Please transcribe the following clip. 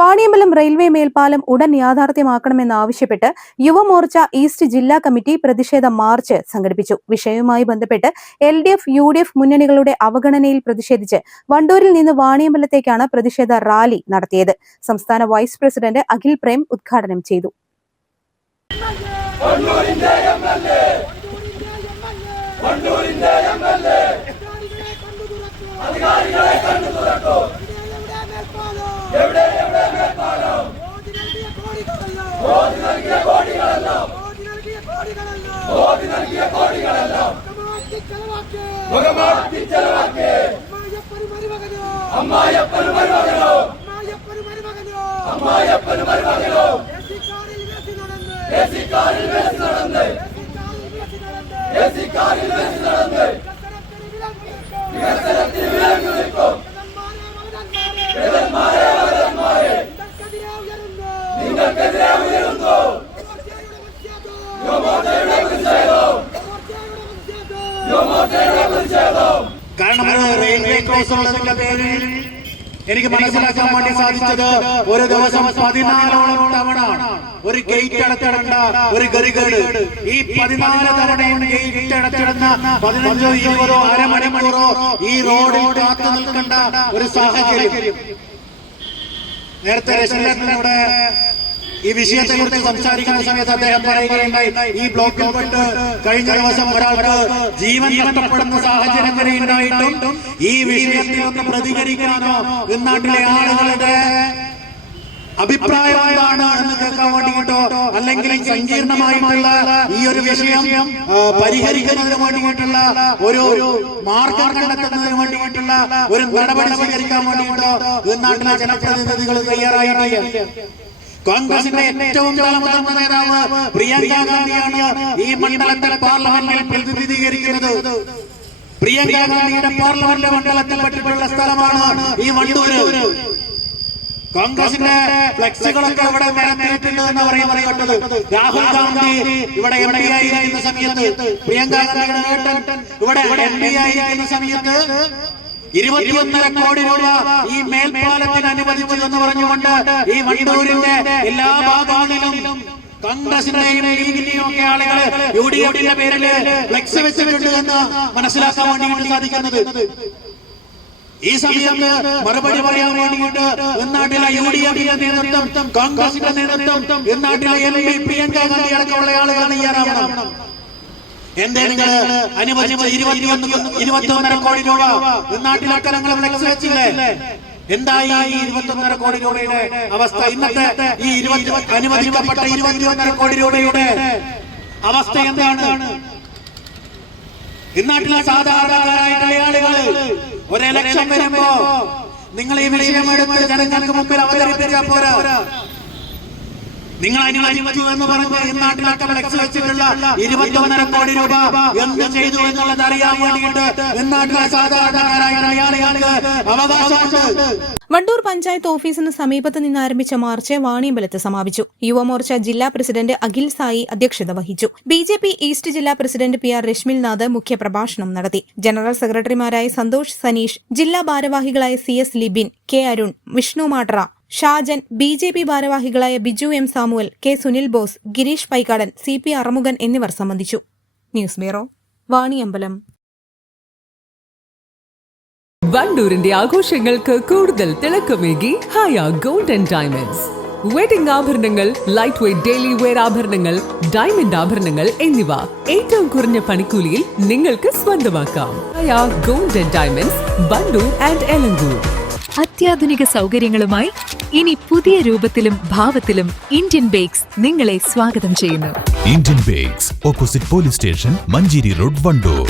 Vaniyambalam railway മേൽപ്പാലം ഉടൻ യാഥാർത്ഥ്യമാക്കണമെന്നാവശ്യപ്പെട്ട് Yuva Morcha east ജില്ലാ കമ്മിറ്റി പ്രതിഷേധ മാർച്ച് സംഘടിപ്പിച്ചു. വിഷയവുമായി ബന്ധപ്പെട്ട് LDF, UDF മുന്നണികളുടെ അവഗണനയിൽ പ്രതിഷേധിച്ച് വണ്ടൂരിൽ നിന്ന് വാണിയമ്പലത്തേക്കാണ് പ്രതിഷേധ റാലി നടത്തിയത്. സംസ്ഥാന വൈസ് പ്രസിഡന്റ് അഖിൽ പ്രേം ഉദ്ഘാടനം ചെയ്തു. കാരണം റെയിൽവേ ക്രോസ് ഉള്ളതിന്റെ പേരിൽ എനിക്ക് മനസ്സിലാക്കാൻ വേണ്ടി സാധിച്ചത് ഒരു ദിവസം 14ഓളം തവണ ഒരു ഗേറ്റ് അടച്ചിടേണ്ട ഒരു ഗതികേട്. ഈ 14 തവണയും ഗേറ്റ് അടച്ചിടുന്ന 15, 20 അരമണിക്കൂറോ ഈ റോഡിൽ കാത്തു നിൽക്കേണ്ട ഒരു സാഹചര്യം. നേരത്തെ രശ്മിയുടെ ഈ വിഷയത്തെക്കുറിച്ച് സംസാരിക്കുന്ന സമയത്ത് അദ്ദേഹം പറയുകയുണ്ടായി, ഈ ബ്ലോക്കിൽ പെട്ട് കഴിഞ്ഞ ദിവസം ഒരാൾക്ക് ജീവൻ നഷ്ടപ്പെടുന്ന സാഹചര്യം വരെ ഉണ്ടായിട്ടും ഈ വിഷയത്തിൽ ഒന്ന് പ്രതികരിക്കാനോ നാട്ടിലെ ആളുകളുടെ അഭിപ്രായം എന്താണ് എന്ന് കേൾക്കാൻ വേണ്ടിയിട്ടോ അല്ലെങ്കിൽ സങ്കീർണമായിട്ടുള്ള ഈ ഒരു വിഷയം പരിഹരിക്കുന്നതിന് വേണ്ടിയിട്ടുള്ള ഒരു മാർഗം കണ്ടെത്തുന്നതിന് വേണ്ടിയിട്ടുള്ള ഒരു നടപടി സ്വീകരിക്കാൻ വേണ്ടിയിട്ടോ നാട്ടിലെ ജനപ്രതിനിധികൾ തയ്യാറായിട്ടില്ല. കോൺഗ്രസിന്റെ ഏറ്റവും മുതിർന്ന നേതാവ് പ്രിയങ്ക ഗാന്ധിയാണ് ഈ മണ്ഡലത്തിൽ പാർലമെന്റിൽ പ്രതിനിധീകരിക്കുന്നത്. പ്രിയങ്ക ഗാന്ധിയുടെ പാർലമെന്റ് മണ്ഡലത്തിൽ പെട്ടിട്ടുള്ള സ്ഥലമാണ് ഈ വണ്ടൂര്. കോൺഗ്രസിന്റെ ഫ്ലെക്സുകളൊക്കെ ഇവിടെ നിരത്തിയിട്ടുണ്ട് എന്ന് പറയപ്പെട്ടത്. രാഹുൽ ഗാന്ധി ഇവിടെ MP ആയിരിക്കുന്ന സമയത്ത്, പ്രിയങ്ക ഗാന്ധിയുടെ ഇവിടെ MP ആയിരിക്കുന്ന സമയത്ത് 21.5 കോടി രൂപ ഈ മേൽപ്പാലത്തിന് അനുവദിച്ചു എന്ന് പറഞ്ഞുകൊണ്ട് ഈ വണ്ടൂരിന്റെ എല്ലാ ഭാഗങ്ങളിലും കോൺഗ്രസിന്റെയും ലീഗിന്റെയും ഒക്കെ ആളുകൾ UDFന്റെ പേരിൽ ഫ്ലെക്സ് വെച്ചിട്ടുണ്ട് എന്ന് മനസ്സിലാക്കാൻ വേണ്ടിയിട്ട് സാധിക്കുന്നത്. ഈ സമയത്ത് മറുപടി പറയാൻ വേണ്ടിയിട്ട് നാട്ടിലെ UDFന്റെ നേതൃത്വം, കോൺഗ്രസിന്റെ നേതൃത്വം, നാട്ടിലെ MP പ്രിയങ്ക ഗാന്ധി അടക്കമുള്ള ആളുകൾ തയ്യാറാവണം. എന്തേ നിങ്ങൾ അനുവദിച്ച 21.5 കോടി രൂപ നാട്ടിലൊക്കെ ഞങ്ങൾ ഫ്ലെക്സ് വെച്ചില്ലേ? എന്തായി ഈ 21.5 കോടി രൂപയുടെ അവസ്ഥ? ഇന്നത്തെ ഈ അനുവദിക്കപ്പെട്ട 21.5 കോടി രൂപയുടെ അവസ്ഥ എന്താണ്? ഇന്നാട്ടിലെ സാധാരണക്കാരായിട്ടുള്ള ആളുകൾ ഒരു ഇലക്ഷൻ വരുമ്പോ നിങ്ങൾ ഈ വിഷയം എടുത്ത് ജനങ്ങൾക്ക് മുമ്പിൽ അവതരിപ്പിച്ചാൽ പോരാ. നിങ്ങൾ അനുവദിച്ചു എന്ന് പറഞ്ഞ് നാട്ടിലൊക്കെ ഫ്ലെക്സ് വെച്ചിട്ടുള്ള 21.5 കോടി രൂപ എന്ത് ചെയ്തു എന്നുള്ളത് അറിയാൻ വേണ്ടിയിട്ട് നാട്ടിലെ സാധാരണക്കാരായ ആളുകൾക്ക് അവകാശമുണ്ട്. വണ്ടൂർ പഞ്ചായത്ത് ഓഫീസിന് സമീപത്ത് നിന്ന് ആരംഭിച്ച മാർച്ച് വാണിയമ്പലത്ത് സമാപിച്ചു. യുവമോർച്ച ജില്ലാ പ്രസിഡന്റ് അഖിൽ സായി അധ്യക്ഷത വഹിച്ചു. BJP ഈസ്റ്റ് ജില്ലാ പ്രസിഡന്റ് PR രശ്മിൽനാഥ് മുഖ്യപ്രഭാഷണം നടത്തി. ജനറൽ സെക്രട്ടറിമാരായ സന്തോഷ് സനീഷ്, ജില്ലാ ഭാരവാഹികളായ CS Libin, K Arun, Vishnu മാട്ര, Shajan, BJP ഭാരവാഹികളായ Biju M Samuel, K Sunil Bose, Girish Paikkadan, CP Arumukhan എന്നിവർ സംബന്ധിച്ചു. News bureau, Vaniyambalam. വണ്ടൂരിന്റെ ആഘോഷങ്ങൾക്ക് കൂടുതൽ തിളക്കമേകി Haya gold and diamonds. Wedding ആഭരണങ്ങൾ, ലൈറ്റ് വെയ്റ്റ് ഡെയിലി വെയർ ആഭരണങ്ങൾ, ഡയമണ്ട് ആഭരണങ്ങൾ എന്നിവ ഏറ്റവും കുറഞ്ഞ പണിക്കൂലിയിൽ നിങ്ങൾക്ക് സ്വന്തമാക്കാം. Haya gold and diamonds, Wandoor and Elankur. അത്യാധുനിക സൗകര്യങ്ങളുമായി ഇനി പുതിയ രൂപത്തിലും ഭാവത്തിലും ഇന്ത്യൻ ബേക്സ് നിങ്ങളെ സ്വാഗതം ചെയ്യുന്നു. Indian bakes, opposite police station, Manjeri road, Wandoor.